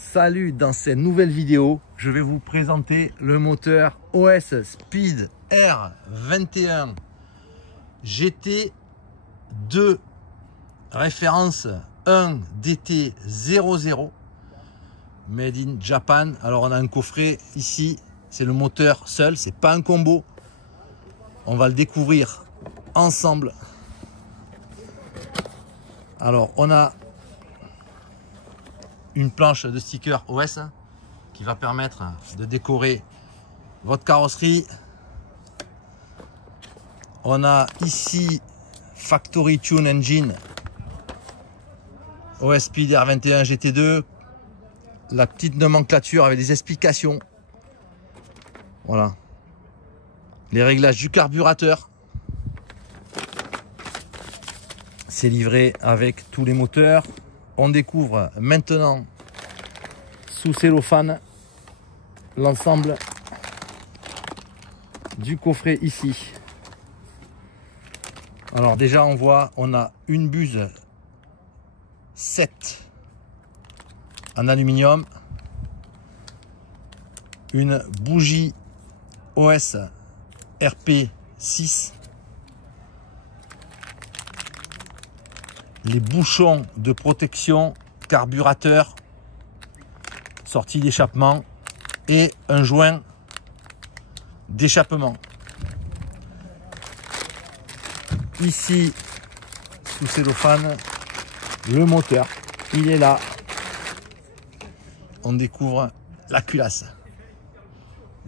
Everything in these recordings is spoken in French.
Salut, dans cette nouvelle vidéo, je vais vous présenter le moteur OS Speed R21 GT2 référence 1 DT00 Made in Japan. Alors on a un coffret ici, c'est le moteur seul, c'est pas un combo. On va le découvrir ensemble. Alors on a une planche de sticker OS qui va permettre de décorer votre carrosserie. On a ici Factory Tune Engine OS Speed R21 GT2, la petite nomenclature avec des explications. Voilà, les réglages du carburateur. C'est livré avec tous les moteurs. On découvre maintenant sous cellophane l'ensemble du coffret ici. Alors déjà on voit, on a une buse 7 en aluminium, une bougie OS RP6, les bouchons de protection carburateur, sortie d'échappement et un joint d'échappement. Ici, sous cellophane, le moteur, il est là. On découvre la culasse.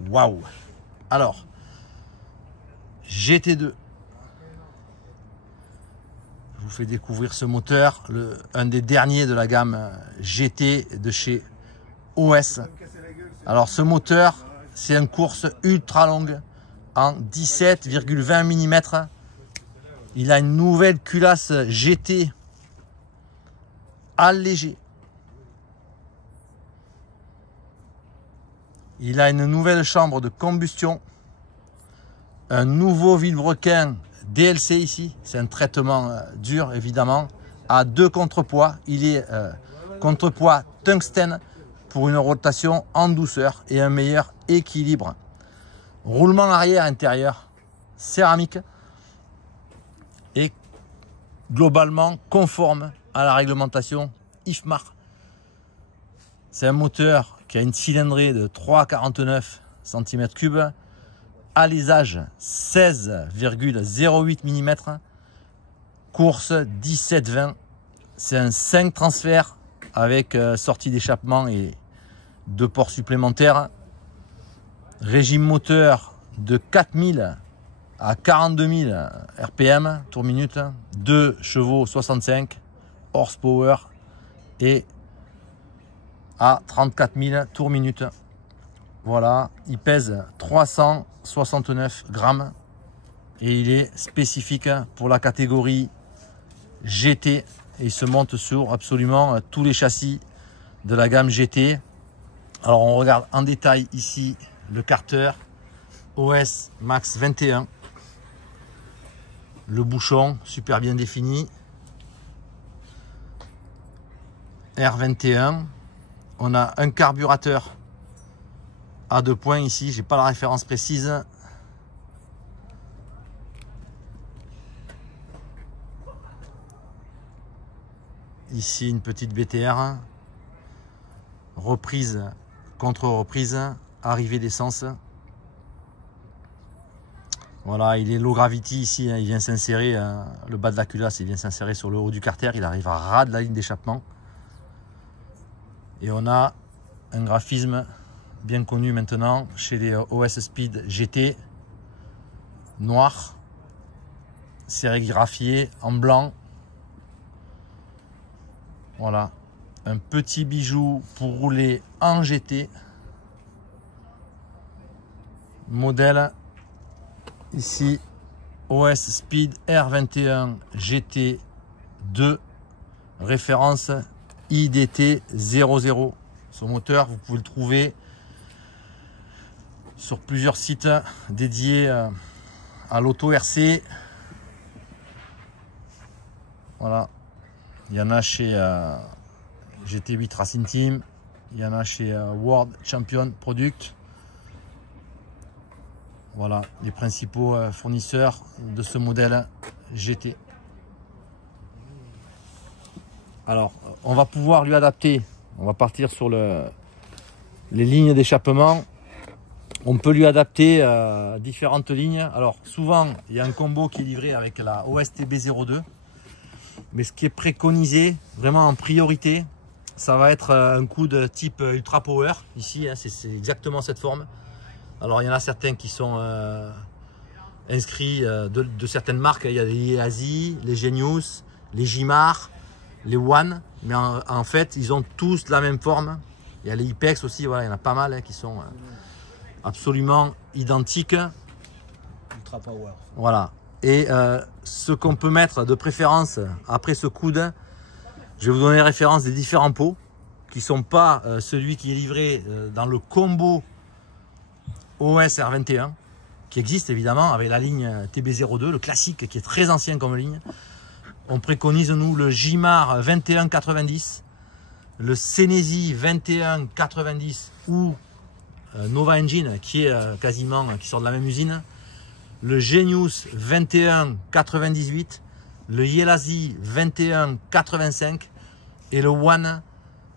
Waouh! Alors, GT2. Je vous fais découvrir ce moteur, un des derniers de la gamme GT de chez OS. Alors ce moteur, c'est une course ultra longue en 17,20 mm. Il a une nouvelle culasse GT allégée. Il a une nouvelle chambre de combustion, un nouveau vilebrequin DLC ici, c'est un traitement dur évidemment, à 2 contrepoids. Il est contrepoids tungstène pour une rotation en douceur et un meilleur équilibre. Roulement arrière intérieur céramique et globalement conforme à la réglementation IFMAR. C'est un moteur qui a une cylindrée de 3,49 cm3, alisage 16,08 mm, course 17,20. C'est un 5 transferts avec sortie d'échappement et 2 ports supplémentaires. Régime moteur de 4000 à 42 000 RPM, tour minute, 2 chevaux 65 horsepower et à 34 000 tours minute. Voilà, il pèse 369 grammes et il est spécifique pour la catégorie GT et il se monte sur absolument tous les châssis de la gamme GT. Alors on regarde en détail ici le carter OS Max 21, le bouchon super bien défini, R21. On a un carburateur à 2 points ici, j'ai pas la référence précise. Ici une petite BTR, reprise contre reprise, arrivée d'essence. Voilà, il est low gravity ici, il vient s'insérer, le bas de la culasse, il vient s'insérer sur le haut du carter, il arrive à ras de la ligne d'échappement. Et on a un graphisme bien connu maintenant chez les OS Speed GT, noir, sérigraphié en blanc. Voilà, un petit bijou pour rouler en GT. Modèle ici OS Speed R21 GT2, référence IDT00. Ce moteur, vous pouvez le trouver sur plusieurs sites dédiés à l'auto RC. Voilà, il y en a chez GT8 Racing Team, Il y en a chez World Champion Product. Voilà les principaux fournisseurs de ce modèle GT. Alors, on va pouvoir lui adapter. On va partir sur les lignes d'échappement. On peut lui adapter différentes lignes. Alors, souvent, il y a un combo qui est livré avec la OSTB02. Mais ce qui est préconisé, vraiment en priorité, ça va être un coude type Ultra Power. Ici, hein, c'est exactement cette forme. Alors, il y en a certains qui sont inscrits de certaines marques. Il y a les Asi, les Genius, les Jimar, les One. Mais en fait, ils ont tous la même forme. Il y a les Ipex aussi, voilà, il y en a pas mal hein, qui sont absolument identiques. Ultra Power. Voilà. Et ce qu'on peut mettre de préférence après ce coude, je vais vous donner les références des différents pots qui ne sont pas celui qui est livré dans le combo OS R21 qui existe évidemment avec la ligne TB02, le classique qui est très ancien comme ligne. On préconise nous le Jimar 2190, le Senesi 2190 ou Nova Engine qui est quasiment qui sort de la même usine, le Genius 2198, le Yelazi 2185 et le One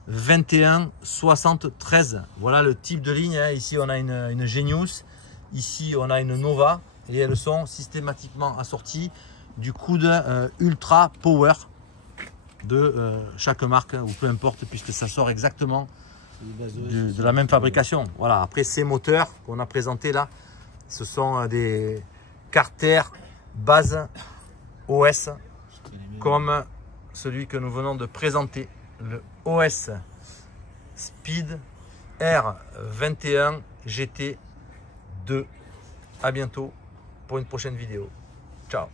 2173. Voilà le type de ligne. Ici on a une Genius, ici on a une Nova et elles sont systématiquement assorties du coude Ultra Power de chaque marque ou peu importe puisque ça sort exactement de la même fabrication. Voilà. Après ces moteurs qu'on a présentés là, ce sont des Carter base OS comme celui que nous venons de présenter, le OS Speed R21 GT2. À bientôt pour une prochaine vidéo. Ciao.